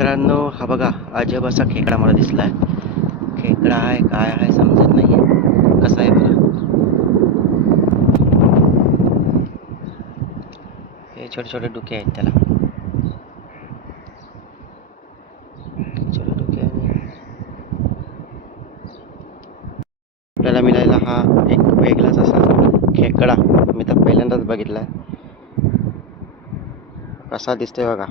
मित्रांनो, हा बघा अजब असा खेकडा मला दिसलाय. खेकडा आहे काय आहे समजत नाहीये. कसा आहे बघा. हे छोटे छोटे डुके आहेत त्याला. छोटे डुके आणि आपल्याला मिळालेला हा एक वेगळाच असा खेकडा मी तर पहिल्यांदाच बघितलाय. कसा दिसतोय बघा.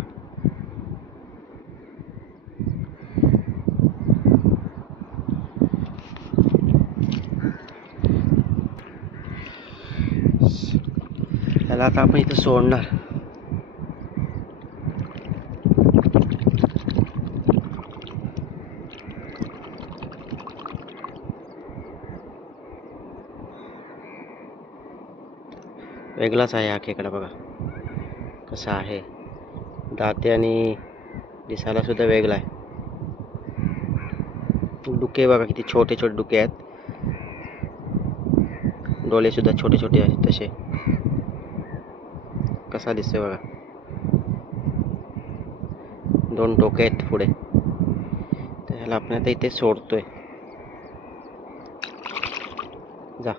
त्याला आता आपण इथे सोडणार. वेगळाच आहे हा खेकडा बघा कसा आहे. दाते आणि दिसायला सुद्धा वेगळा आहे. डुके बघा किती छोटे छोटे डुके आहेत. डोळे सुद्धा छोटे छोटे आहेत तसे. कसा दिसतोय बघा. दोन डोके आहेत पुढे. त्याला आपण आता इथे सोडतोय. जा.